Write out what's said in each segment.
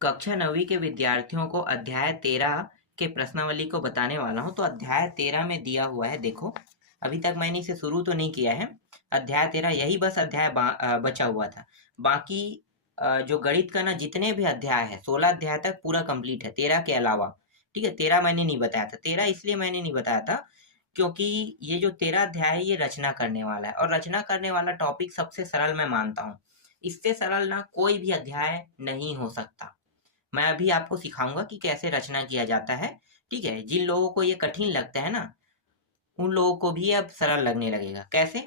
कक्षा 9वीं के विद्यार्थियों को अध्याय 13 के प्रश्नावली को बताने वाला हूँ। तो अध्याय 13 में दिया हुआ है, देखो अभी तक मैंने इसे शुरू तो नहीं किया है। अध्याय 13 यही बस अध्याय बचा हुआ था। बाकी जो गणित का ना जितने भी अध्याय है 16 अध्याय तक पूरा कंप्लीट है 13 के अलावा। ठीक है, 13 मैंने नहीं बताया था। 13 इसलिए मैंने नहीं बताया था क्योंकि ये जो 13 अध्याय है ये रचना करने वाला है, और रचना करने वाला टॉपिक सबसे सरल मैं मानता हूँ। इससे सरल ना कोई भी अध्याय नहीं हो सकता। मैं अभी आपको सिखाऊंगा कि कैसे रचना किया जाता है। ठीक है, जिन लोगों को ये कठिन लगता है ना, उन लोगों को भी अब सरल लगने लगेगा। कैसे?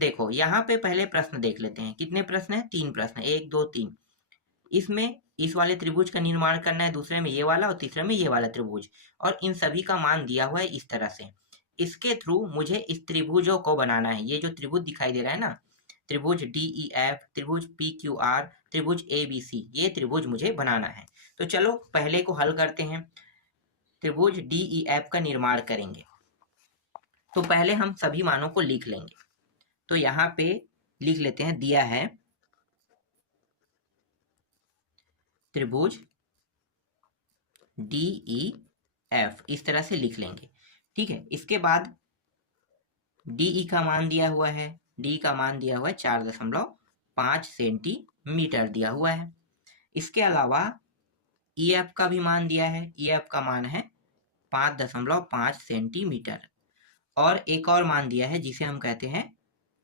देखो यहाँ पे पहले प्रश्न देख लेते हैं। कितने प्रश्न हैं? 3 प्रश्न, 1 2 3। इसमें इस वाले त्रिभुज का निर्माण करना है, दूसरे में ये वाला और तीसरे में ये वाला त्रिभुज, और इन सभी का मान दिया हुआ है इस तरह से। इसके थ्रू मुझे इस त्रिभुजों को बनाना है। ये जो त्रिभुज दिखाई दे रहा है ना, त्रिभुज DEF, त्रिभुज PQR, त्रिभुज ABC, ये त्रिभुज मुझे बनाना है। तो चलो पहले को हल करते हैं। त्रिभुज DEF का निर्माण करेंगे तो पहले हम सभी मानों को लिख लेंगे। तो यहाँ पे लिख लेते हैं, दिया है त्रिभुज DEF, इस तरह से लिख लेंगे। ठीक है, इसके बाद DE का मान दिया हुआ है। DE का मान दिया हुआ है 4.5 सेंटीमीटर दिया हुआ है। इसके अलावा EF का भी मान दिया है। EF का मान है 5.5 सेंटीमीटर, और एक और मान दिया है जिसे हम कहते हैं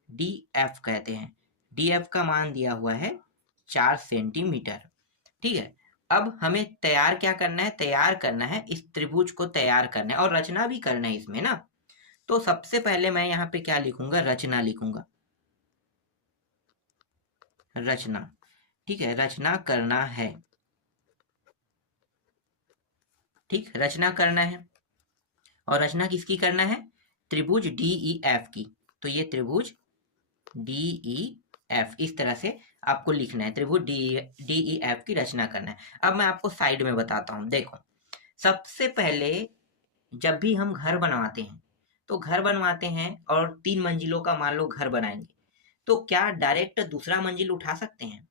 DF कहते हैं। DF का मान दिया हुआ है 4 सेंटीमीटर। ठीक है, अब हमें तैयार क्या करना है? तैयार करना है इस त्रिभुज को, तैयार करना है और रचना भी करना है इसमें ना। तो सबसे पहले मैं यहाँ पे क्या लिखूंगा? रचना लिखूंगा। रचना, ठीक है, रचना करना है। ठीक, रचना करना है। और रचना किसकी करना है? त्रिभुज DEF की। तो ये त्रिभुज DEF इस तरह से आपको लिखना है। त्रिभुज DEF की रचना करना है। अब मैं आपको साइड में बताता हूँ। देखो, सबसे पहले जब भी हम घर बनवाते हैं, तो घर बनवाते हैं और 3 मंजिलों का मान लो घर बनाएंगे, तो क्या डायरेक्ट दूसरा मंजिल उठा सकते हैं?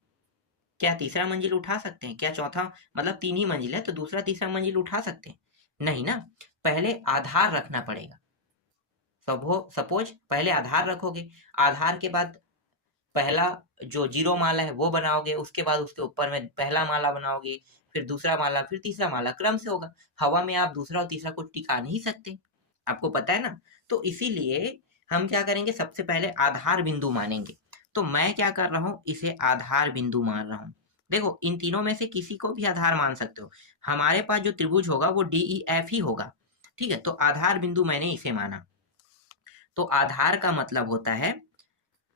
क्या तीसरा मंजिल उठा सकते हैं? क्या चौथा, मतलब 3 ही मंजिल है तो दूसरा तीसरा मंजिल उठा सकते हैं? नहीं ना, पहले आधार रखना पड़ेगा। सपोज पहले आधार रखोगे, आधार के बाद पहला जो 0 माला है वो बनाओगे, उसके बाद उसके ऊपर में पहला माला बनाओगे, फिर दूसरा माला, फिर तीसरा माला, क्रम से होगा। हवा में आप दूसरा और तीसरा को टिका नहीं सकते, आपको पता है ना। तो इसीलिए हम क्या करेंगे? सबसे पहले आधार बिंदु मानेंगे। तो मैं क्या कर रहा हूँ? इसे आधार बिंदु मान रहा हूँ। देखो, इन तीनों में से किसी को भी आधार मान सकते हो। हमारे पास जो त्रिभुज होगा वो DEF ही होगा। ठीक है, तो आधार बिंदु मैंने इसे माना। तो आधार का मतलब होता है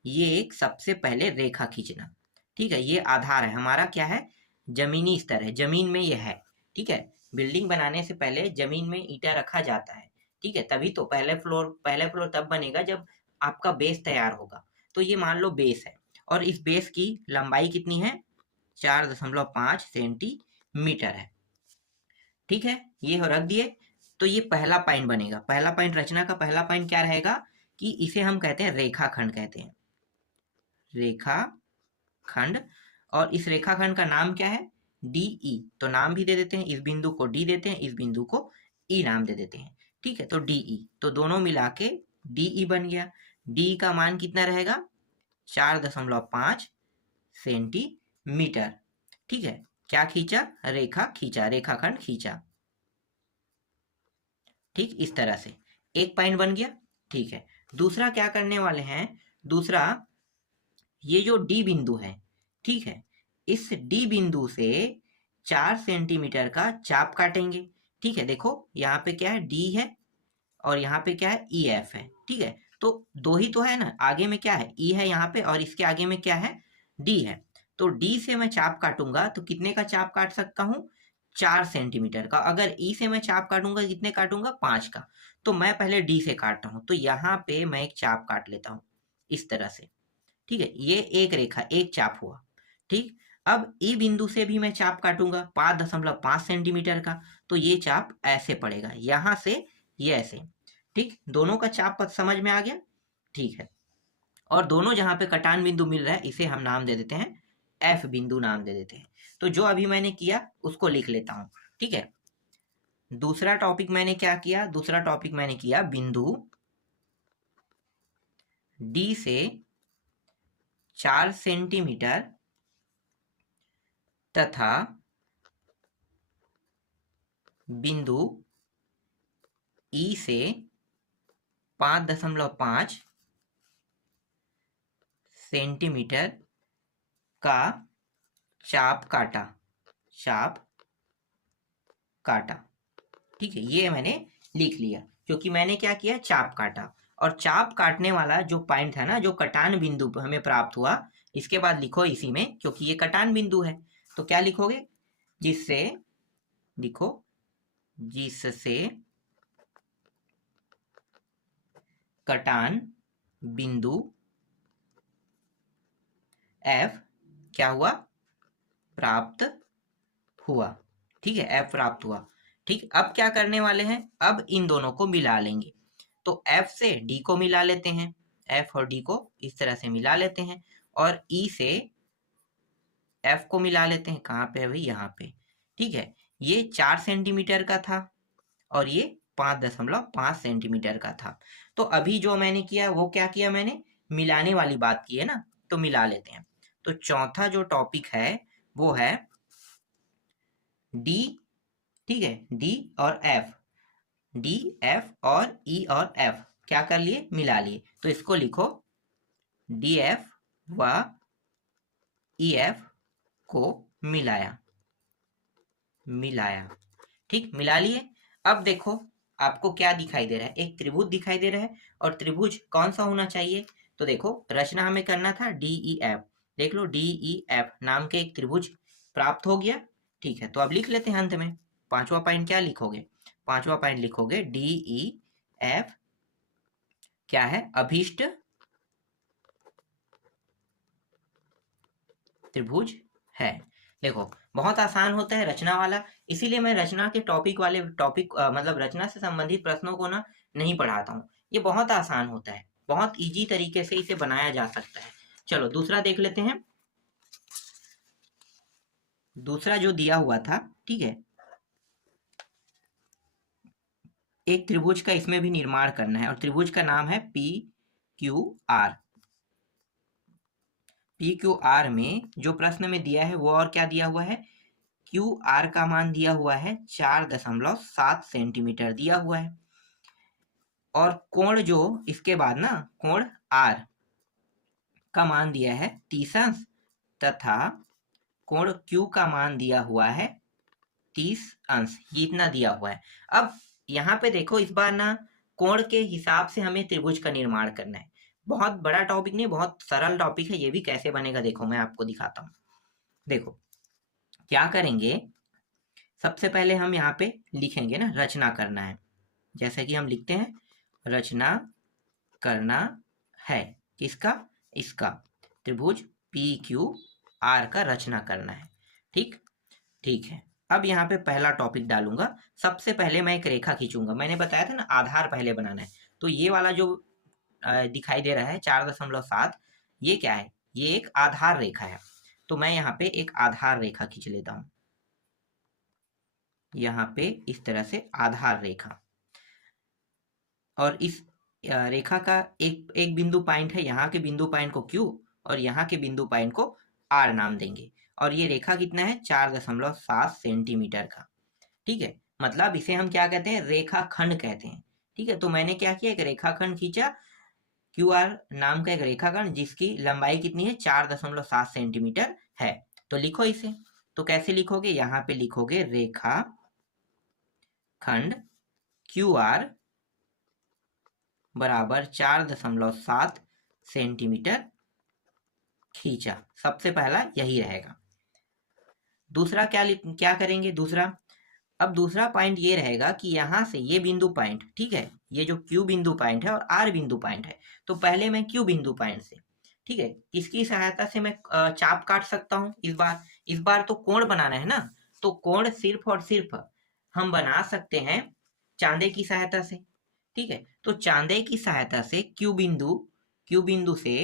ये एक सबसे पहले रेखा खींचना। ठीक है, ये आधार है हमारा। क्या है? जमीनी स्तर है, जमीन में ये है। ठीक है, बिल्डिंग बनाने से पहले जमीन में ईंटा रखा जाता है। ठीक है, तभी तो पहले फ्लोर तब बनेगा जब आपका बेस तैयार होगा। तो ये मान लो बेस है, और इस बेस की लंबाई कितनी है? 4.5 सेंटीमीटर है। ठीक है, ये हो रख दिए। तो ये पहला पॉइंट बनेगा। पहला पॉइंट, रचना का पहला पॉइंट क्या रहेगा? कि इसे हम कहते हैं रेखाखंड कहते हैं, रेखाखंड। और इस रेखाखंड का नाम क्या है? DE। तो नाम भी दे देते हैं, इस बिंदु को D देते हैं, इस बिंदु को E नाम दे देते हैं। ठीक है, तो DE, तो दोनों मिला के DE बन गया। DE का मान कितना रहेगा? 4.5 सेंटीमीटर। ठीक है, क्या खींचा? रेखा खींचा, रेखाखंड खींचा। ठीक, इस तरह से एक पॉइंट बन गया। ठीक है, दूसरा क्या करने वाले हैं? दूसरा, ये जो D बिंदु है, ठीक है, इस D बिंदु से 4 सेंटीमीटर का चाप काटेंगे। ठीक है, देखो यहाँ पे क्या है? D है, और यहाँ पे क्या है? EF है। ठीक है, तो दो ही तो है ना, आगे में क्या है? E है यहाँ पे, और इसके आगे में क्या है? D है। तो D से मैं चाप काटूंगा तो कितने का चाप काट सकता हूँ? 4 सेंटीमीटर का। अगर E से मैं चाप काटूंगा, कितने काटूंगा? 5 का। तो मैं पहले D से काटता हूँ, तो यहाँ पे मैं एक चाप काट लेता हूँ इस तरह से। ठीक है, ये एक रेखा, एक चाप हुआ। ठीक, अब ई बिंदु से भी मैं चाप काटूंगा 5.5 सेंटीमीटर का, तो ये चाप ऐसे पड़ेगा, यहां से ये ऐसे। ठीक, दोनों का चाप समझ में आ गया। ठीक है, और दोनों जहां पे कटान बिंदु मिल रहा है इसे हम नाम दे देते हैं F बिंदु नाम दे देते हैं। तो जो अभी मैंने किया उसको लिख लेता हूं, ठीक है। दूसरा टॉपिक मैंने क्या किया, दूसरा टॉपिक मैंने किया बिंदु डी से 4 सेंटीमीटर तथा बिंदु ई से 5.5 सेंटीमीटर का चाप काटा, ठीक है। ये मैंने लिख लिया क्योंकि मैंने क्या किया, चाप काटा। और चाप काटने वाला जो पॉइंट था ना, जो कटान बिंदु हमें प्राप्त हुआ, इसके बाद लिखो इसी में, क्योंकि ये कटान बिंदु है तो क्या लिखोगे, जिससे लिखो, जिससे कटान बिंदु F क्या हुआ, प्राप्त हुआ, ठीक है, F प्राप्त हुआ। ठीक, अब क्या करने वाले हैं, अब इन दोनों को मिला लेंगे। तो F से D को मिला लेते हैं, F और D को इस तरह से मिला लेते हैं, और E से F को मिला लेते हैं। कहाँ पे है भाई, यहाँ पे, ठीक है। ये 4 सेंटीमीटर का था और ये 5.5 सेंटीमीटर का था। तो अभी जो मैंने किया वो क्या किया, मैंने मिलाने वाली बात की है ना, तो मिला लेते हैं। तो चौथा जो टॉपिक है वो है डी, ठीक है, डी और एफ, डी एफ और ई और एफ क्या कर लिए, मिला लिए। तो इसको लिखो, डी एफ व ई एफ को मिलाया, ठीक, मिला लिए। अब देखो आपको क्या दिखाई दे रहा है, एक त्रिभुज दिखाई दे रहा है, और त्रिभुज कौन सा होना चाहिए, तो देखो रचना हमें करना था DEF, देख लो DEF नाम के एक त्रिभुज प्राप्त हो गया, ठीक है। तो अब लिख लेते हैं अंत में, पांचवा पॉइंट क्या लिखोगे, पांचवा पॉइंट लिखोगे DEF क्या है, अभीष्ट त्रिभुज है। देखो बहुत आसान होता है रचना वाला, इसीलिए मैं रचना के टॉपिक मतलब रचना से संबंधित प्रश्नों को ना नहीं पढ़ाता हूँ। ये बहुत आसान होता है, बहुत इजी तरीके से इसे बनाया जा सकता है। चलो दूसरा देख लेते हैं। दूसरा जो दिया हुआ था, ठीक है, एक त्रिभुज का इसमें भी निर्माण करना है, और त्रिभुज का नाम है PQR। PQR में जो प्रश्न में दिया है वो और क्या दिया हुआ है, QR का मान दिया हुआ है 4.7 सेंटीमीटर दिया हुआ है, और कोण जो इसके बाद ना, कोण R का मान दिया है 30 अंश, तथा कोण Q का मान दिया हुआ है 30 अंश, ये इतना दिया हुआ है। अब यहाँ पे देखो, इस बार ना कोण के हिसाब से हमें त्रिभुज का निर्माण करना है। बहुत बड़ा टॉपिक नहीं, बहुत सरल टॉपिक है, ये भी कैसे बनेगा देखो मैं आपको दिखाता हूँ। देखो क्या करेंगे, सबसे पहले हम यहाँ पे लिखेंगे ना, रचना करना है, जैसे कि हम लिखते हैं, रचना करना है किसका, इसका, त्रिभुज PQR का रचना करना है, ठीक, ठीक है। अब यहाँ पे पहला टॉपिक डालूंगा। सबसे पहले मैं एक रेखा खींचूंगा, मैंने बताया था ना आधार पहले बनाना है, तो ये वाला जो दिखाई दे रहा है 4.7, ये क्या है, ये एक आधार रेखा है। तो मैं यहाँ पे एक आधार रेखा खींच लेता हूं, यहाँ पे इस तरह से आधार रेखा, और इस रेखा का एक बिंदु पॉइंट है, यहाँ के बिंदु पॉइंट को Q और यहाँ के बिंदु पॉइंट को R नाम देंगे, और ये रेखा कितना है, 4.7 सेंटीमीटर का, ठीक है। मतलब इसे हम क्या कहते हैं, रेखा खंड कहते हैं, ठीक है। तो मैंने क्या किया, एक रेखा खंड खींचा, QR नाम का एक रेखाखंड जिसकी लंबाई कितनी है, 4.7 सेंटीमीटर है। तो लिखो इसे, तो कैसे लिखोगे, यहाँ पे लिखोगे रेखा खंड QR बराबर 4.7 सेंटीमीटर खींचा, सबसे पहला यही रहेगा। दूसरा क्या करेंगे, दूसरा, अब दूसरा पॉइंट ये रहेगा कि यहाँ से ये बिंदु पॉइंट, ठीक है, ये जो Q बिंदु पॉइंट है और R बिंदु पॉइंट है, तो पहले मैं Q बिंदु पॉइंट से, ठीक है, इसकी सहायता से मैं चाप काट सकता हूँ। इस बार तो कोण बनाना है ना, तो कोण सिर्फ और सिर्फ हम बना सकते हैं चांदे की सहायता से, ठीक है। तो चांदे की सहायता से Q बिंदु से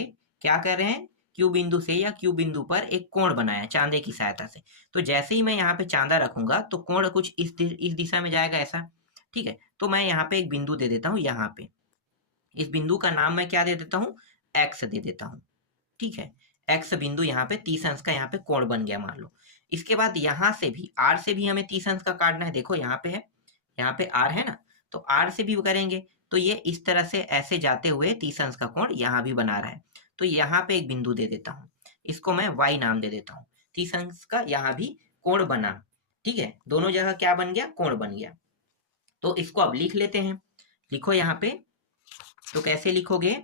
क्या कर रहे हैं क्यू बिंदु से या क्यू बिंदु पर एक कोण बनाया चांदे की सहायता से। तो जैसे ही मैं यहाँ पे चांदा रखूंगा तो कोण कुछ इस दिशा में जाएगा ऐसा, ठीक है। तो मैं यहाँ पे एक बिंदु दे देता हूँ यहाँ पे, इस बिंदु का नाम मैं क्या दे देता हूँ, एक्स दे देता हूँ, ठीक है। एक्स बिंदु यहाँ पे 30 अंश का यहाँ पे कोण बन गया मान लो। इसके बाद यहाँ से भी आर से भी हमें 30 अंश का काटना है, देखो यहाँ पे है, यहाँ पे आर है ना, तो आर से भी करेंगे तो ये इस तरह से ऐसे जाते हुए 30 अंश का कोण यहाँ भी बना रहा है। तो यहाँ पे एक बिंदु दे देता हूँ, इसको मैं वाई नाम दे देता हूँ, 30 अंश का यहाँ भी कोण बना, ठीक है। दोनों जगह क्या बन गया, कोण बन गया। तो इसको अब लिख लेते हैं, लिखो यहाँ पे। तो कैसे लिखोगे,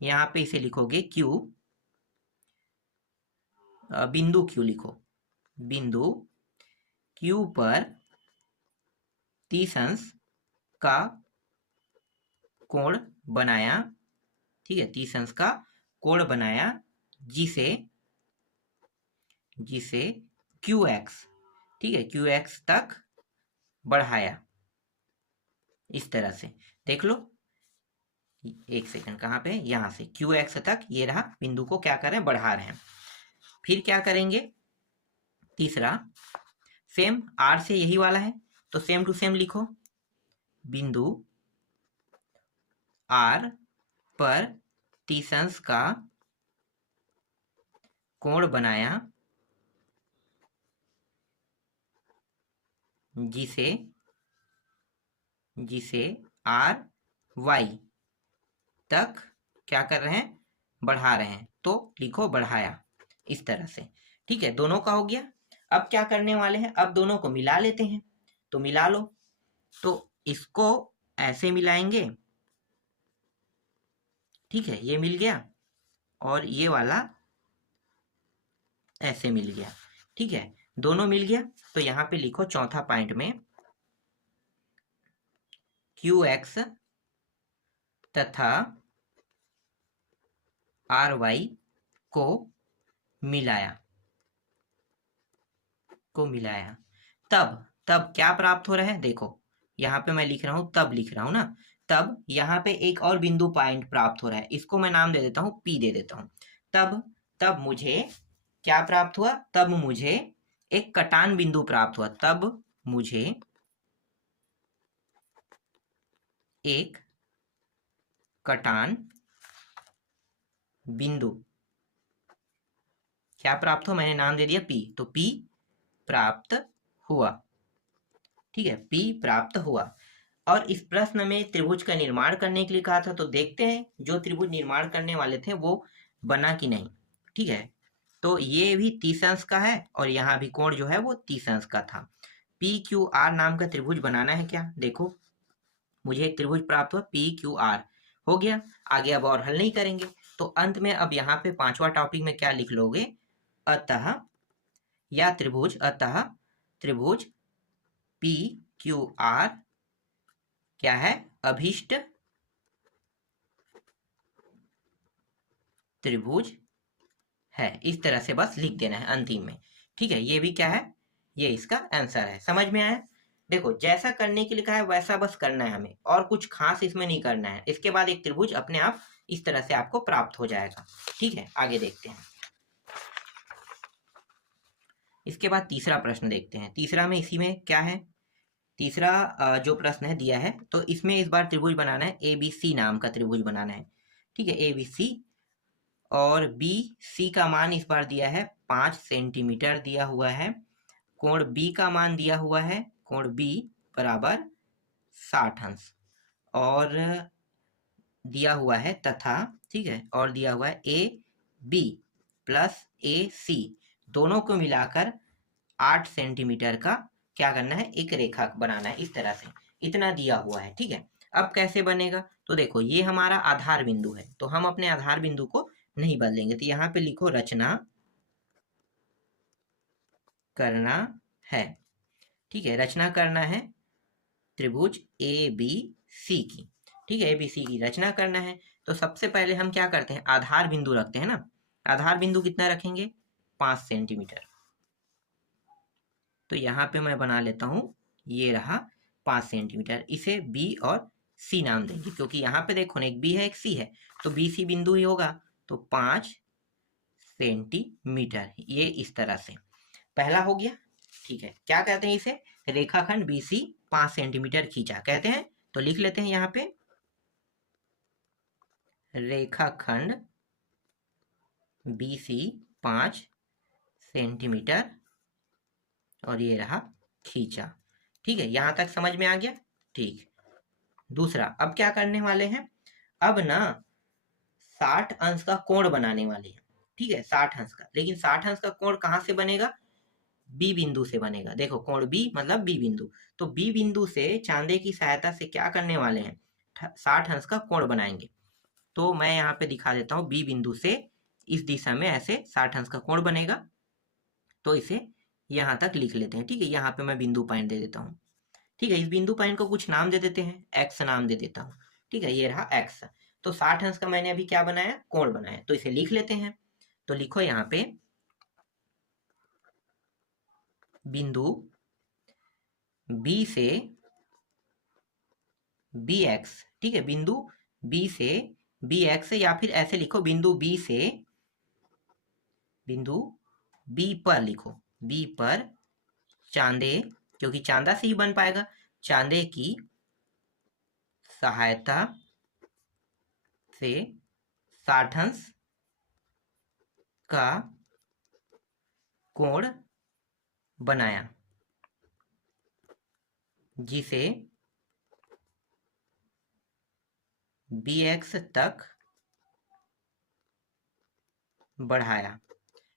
यहाँ पे इसे लिखोगे क्यू, बिंदु क्यू लिखो, बिंदु क्यू पर 30 अंश का कोण बनाया, ठीक है, 30 अंश का कोण बनाया, जिसे क्यू एक्स, ठीक है, क्यू एक्स तक बढ़ाया, इस तरह से। देख लो, एक सेकंड, कहाँ पे, यहाँ से क्यू एक्स तक, ये रहा बिंदु को क्या कर रहे हैं, बढ़ा रहे हैं। फिर क्या करेंगे, तीसरा, सेम आर से यही वाला है तो सेम टू सेम लिखो, बिंदु आर पर 30 अंश का कोण बनाया, जिसे आर वाई तक क्या कर रहे हैं, बढ़ा रहे हैं। तो लिखो बढ़ाया, इस तरह से, ठीक है। दोनों का हो गया। अब क्या करने वाले हैं, अब दोनों को मिला लेते हैं। तो मिला लो, तो इसको ऐसे मिलाएंगे, ठीक है, ये मिल गया, और ये वाला ऐसे मिल गया, ठीक है, दोनों मिल गया। तो यहाँ पे लिखो चौथा पॉइंट में, क्यू एक्स तथा आर वाई को मिलाया, तब क्या प्राप्त हो रहा है, देखो यहाँ पे मैं लिख रहा हूं, तब लिख रहा हूं ना, तब यहाँ पे एक और बिंदु पॉइंट प्राप्त हो रहा है, इसको मैं नाम दे देता हूं, पी दे देता हूं। तब मुझे क्या प्राप्त हुआ, तब मुझे एक कटान बिंदु प्राप्त हुआ, तब मुझे एक कटान बिंदु क्या प्राप्त हो, मैंने नाम दे दिया पी, तो पी प्राप्त हुआ, ठीक है, पी प्राप्त हुआ। और इस प्रश्न में त्रिभुज का निर्माण करने के लिए कहा था, तो देखते हैं जो त्रिभुज निर्माण करने वाले थे वो बना कि नहीं, ठीक है। तो ये भी 30 अंश का है और यहाँ भी कोण जो है वो 30 अंश का था। पी क्यू आर नाम का त्रिभुज बनाना है क्या, देखो मुझे एक त्रिभुज प्राप्त हुआ पी क्यू आर, हो गया। आगे अब और हल नहीं करेंगे, तो अंत में अब यहाँ पे 5वां टॉपिक में क्या लिख लोगे, अतः त्रिभुज पी क्यू आर क्या है, अभीष्ट त्रिभुज है। इस तरह से बस लिख देना है अंतिम में, ठीक है। ये भी क्या है, ये इसका आंसर है। समझ में आया, देखो जैसा करने के लिए कहा है वैसा बस करना है हमें, और कुछ खास इसमें नहीं करना है। इसके बाद एक त्रिभुज अपने आप इस तरह से आपको प्राप्त हो जाएगा, ठीक है। आगे देखते हैं, इसके बाद तीसरा प्रश्न देखते हैं। तीसरा में इसी में क्या है, तीसरा जो प्रश्न है दिया है, तो इसमें इस बार त्रिभुज बनाना है, ए बी सी नाम का त्रिभुज बनाना है, ठीक है, ए बी सी। और बी सी का मान इस बार दिया है 5 सेंटीमीटर दिया हुआ है। कोण बी का मान दिया हुआ है, कोण बी बराबर 60 अंश, और दिया हुआ है तथा, ठीक है, और दिया हुआ है ए बी प्लस ए सी दोनों को मिलाकर 8 सेंटीमीटर का क्या करना है, एक रेखा बनाना है, इस तरह से इतना दिया हुआ है, ठीक है। अब कैसे बनेगा, तो देखो ये हमारा आधार बिंदु है, तो हम अपने आधार बिंदु को नहीं बदलेंगे, तो यहाँ पे लिखो रचना करना है, ठीक है, रचना करना है त्रिभुज ए बी सी की, ठीक है, ए बी सी की रचना करना है। तो सबसे पहले हम क्या करते हैं, आधार बिंदु रखते हैं ना, आधार बिंदु कितना रखेंगे, 5 सेंटीमीटर। तो यहाँ पे मैं बना लेता हूँ, ये रहा 5 सेंटीमीटर, इसे बी और सी नाम देंगे, क्योंकि यहाँ पे देखो ना एक बी है एक सी है, तो बी सी बिंदु ही होगा। तो 5 सेंटीमीटर, ये इस तरह से पहला हो गया। ठीक है, क्या कहते हैं इसे? रेखाखंड BC 5 सेंटीमीटर खींचा कहते हैं। तो लिख लेते हैं यहाँ पे रेखाखंड BC 5 सेंटीमीटर और ये रहा खींचा। ठीक है, यहां तक समझ में आ गया। ठीक, दूसरा अब क्या करने वाले हैं? अब ना 60 अंश का कोण बनाने वाले हैं। ठीक है, 60 अंश का, लेकिन 60 अंश का कोण कहां से बनेगा? बी बिंदु से बनेगा। देखो, कोण बी मतलब बी बिंदु। तो बी बिंदु से चांदे की सहायता से क्या करने वाले हैं? 60 अंश का कोण बनाएंगे। तो मैं यहाँ पे दिखा देता हूँ, बी बिंदु से इस दिशा में ऐसे 60 अंश का कोण बनेगा। तो इसे यहाँ तक लिख लेते हैं। ठीक है, यहाँ पे मैं बिंदु पॉइंट दे देता हूँ। ठीक है, इस बिंदु पॉइंट को कुछ नाम दे देते हैं, एक्स नाम दे देता हूँ। ठीक है, ये रहा एक्स। तो 60 अंश का मैंने अभी क्या बनाया? कोण बनाया। तो इसे लिख लेते हैं। तो लिखो यहाँ पे बिंदु बी से बी एक्स। ठीक है, बिंदु बी से बी एक्स, या फिर ऐसे लिखो बिंदु बी से बिंदु बी पर लिखो, बी पर चांदे, क्योंकि चांदा से ही बन पाएगा, चांदे की सहायता से 60 अंश का कोण बनाया, जिसे BX तक बढ़ाया।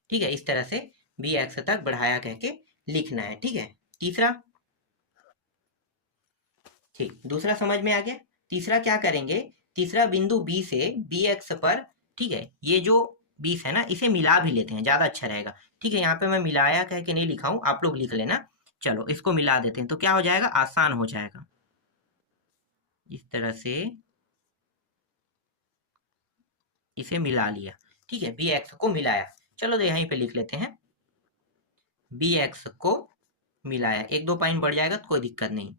ठीक है, इस तरह से BX तक बढ़ाया कह के लिखना है। ठीक है, तीसरा, ठीक, दूसरा समझ में आ गया। तीसरा क्या करेंगे? तीसरा बिंदु B से BX पर, ठीक है, ये जो 20 है ना, इसे मिला भी लेते हैं, ज्यादा अच्छा रहेगा। ठीक है, यहाँ पे मैं मिलाया कह के नहीं लिखा हूं, आप लोग लिख लेना। चलो इसको मिला देते हैं, तो क्या हो जाएगा? आसान हो जाएगा। इस तरह से इसे मिला लिया। ठीक है, BX को मिलाया। चलो तो यहीं पे लिख लेते हैं, BX को मिलाया। एक दो पॉइंट बढ़ जाएगा तो कोई दिक्कत नहीं,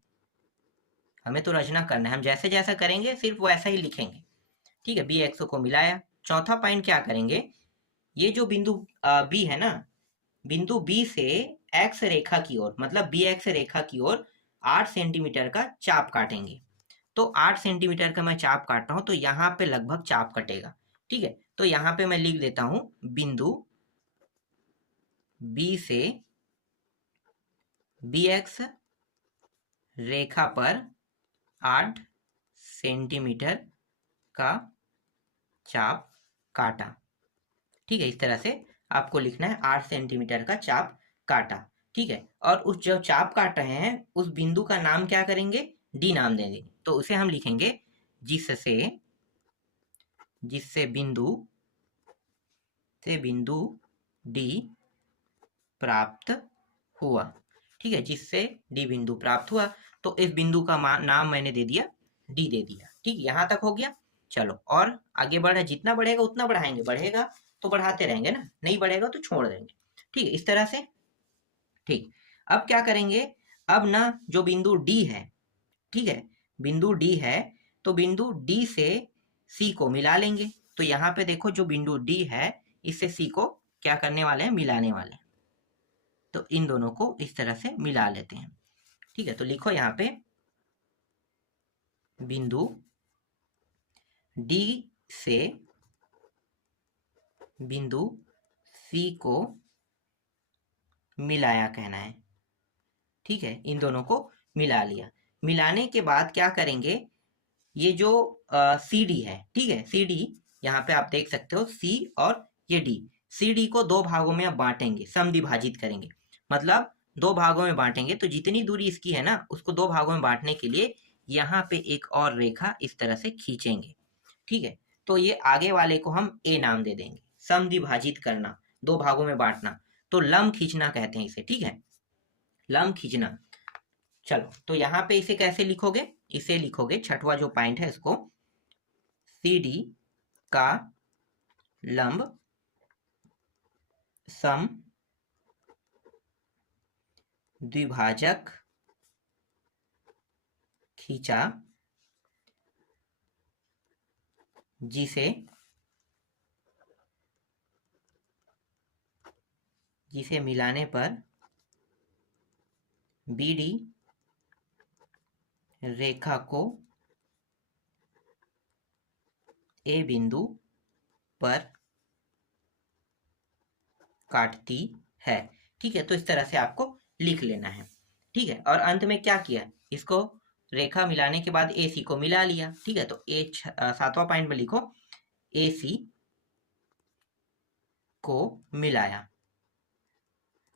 हमें तो रचना करना है, हम जैसे जैसा करेंगे सिर्फ वैसा ही लिखेंगे। ठीक है, BX को मिलाया। चौथा पॉइंट क्या करेंगे? ये जो बिंदु B है ना, बिंदु B से X रेखा की ओर, मतलब BX रेखा की ओर 8 सेंटीमीटर का चाप काटेंगे। तो 8 सेंटीमीटर का मैं चाप काट रहा हूं, तो यहाँ पे लगभग चाप कटेगा। ठीक है, तो यहाँ पे मैं लिख देता हूं, बिंदु B से BX रेखा पर 8 सेंटीमीटर का चाप काटा। ठीक है, इस तरह से आपको लिखना है, 8 सेंटीमीटर का चाप काटा। ठीक है, और उस जो चाप काट रहे हैं उस बिंदु का नाम क्या करेंगे? डी नाम देंगे। तो उसे हम लिखेंगे जिससे जिससे बिंदु डी प्राप्त हुआ। ठीक है, जिससे डी बिंदु प्राप्त हुआ, तो इस बिंदु का नाम मैंने दे दिया, डी दे दिया। ठीक, यहां तक हो गया। चलो और आगे बढ़े, जितना बढ़ेगा उतना बढ़ाएंगे, बढ़ेगा तो बढ़ाते रहेंगे ना, नहीं बढ़ेगा तो छोड़ देंगे। ठीक है, इस तरह से। ठीक, अब क्या करेंगे? अब ना जो बिंदु डी है, ठीक है, बिंदु डी है, तो बिंदु डी से सी को मिला लेंगे। तो यहाँ पे देखो, जो बिंदु डी है इससे सी को क्या करने वाले हैं? मिलाने वाले हैं। तो इन दोनों को इस तरह से मिला लेते हैं। ठीक है, तो लिखो यहाँ पे बिंदु डी से बिंदु सी को मिलाया कहना है। ठीक है, इन दोनों को मिला लिया। मिलाने के बाद क्या करेंगे? ये जो सी डी है, ठीक है, सी डी, यहाँ पे आप देख सकते हो सी और ये डी, सी डी को दो भागों में अब बांटेंगे, समद्विभाजित करेंगे। मतलब दो भागों में बांटेंगे, तो जितनी दूरी इसकी है ना, उसको दो भागों में बांटने के लिए यहाँ पे एक और रेखा इस तरह से खींचेंगे। ठीक है, तो ये आगे वाले को हम ए नाम दे देंगे। समद्विभाजित करना, दो भागों में बांटना, तो लंब खींचना कहते हैं इसे। ठीक है, लंब खींचना। चलो तो यहाँ पे इसे कैसे लिखोगे? इसे लिखोगे, छठवां जो पॉइंट है इसको, सी डी का लंब सम द्विभाजक खींचा, जिसे जिसे मिलाने पर BD रेखा को A बिंदु पर काटती है। ठीक है, तो इस तरह से आपको लिख लेना है। ठीक है, और अंत में क्या किया, इसको रेखा मिलाने के बाद AC को मिला लिया। ठीक है, तो 7वां पॉइंट में लिखो AC को मिलाया।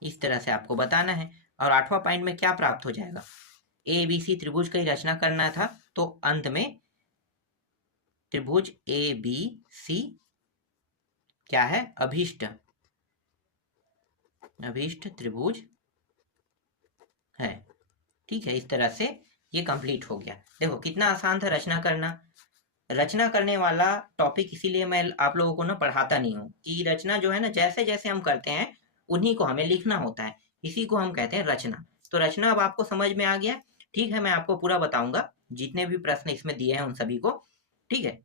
इस तरह से आपको बताना है। और 8वां पॉइंट में क्या प्राप्त हो जाएगा, ABC त्रिभुज की रचना करना था, तो अंत में त्रिभुज ABC क्या है, अभीष्ट त्रिभुज है। ठीक है, इस तरह से ये कंप्लीट हो गया। देखो कितना आसान था रचना करना। रचना करने वाला टॉपिक इसीलिए मैं आप लोगों को ना पढ़ाता नहीं हूँ कि रचना जो है ना जैसे जैसे हम करते हैं उन्हीं को हमें लिखना होता है, इसी को हम कहते हैं रचना। तो रचना अब आपको समझ में आ गया। ठीक है, मैं आपको पूरा बताऊंगा जितने भी प्रश्न इसमें दिए हैं उन सभी को। ठीक है,